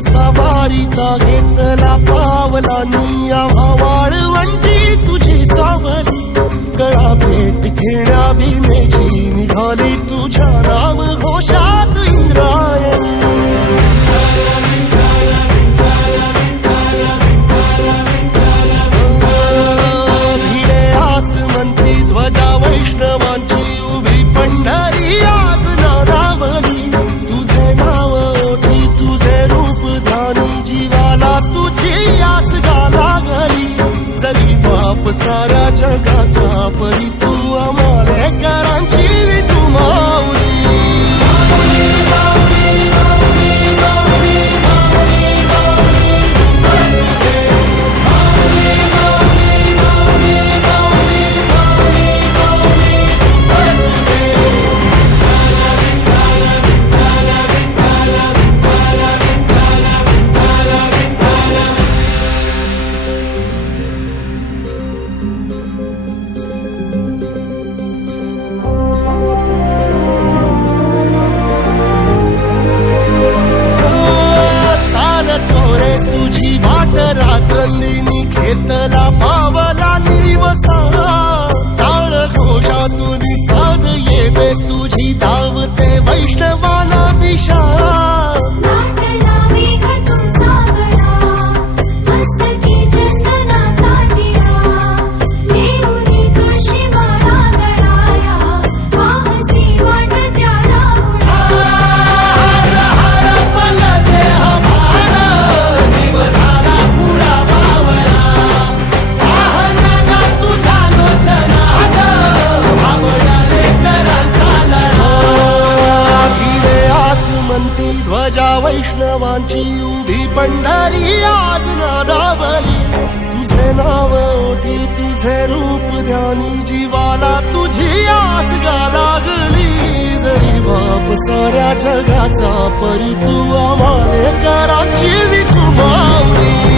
सवारीचा घेतला पावला निया वाळवंटी तुझी सावली गळा भेट घेण्या भीमेची निघाली तुझ्या नाम घोषात इंद्रायणी भिडे आसमंती ध्वजा वैष्णवांची उभी पंढरी आज नादावली तुझे नाव ओठी तुझे रूप धानी जीवाला तुझी आज गाला घरी जरी बाप साऱ्या जगाचा परी तू आमालेकरांची विठू माऊली रात्रंदिनी घेतला पावला निवसा टाळ घोषातून साध येते तुझी धावते वैष्णवाला दिशा ध्वजा वैष्णवांची उभी पंढरी आज नादावली तुझे नाव ओठी तुझे रूप ध्यानी जीवाला तुझी आस गा लागली जरी बाप साऱ्या जगाचा परी तू आमालेकरांची विठू माऊली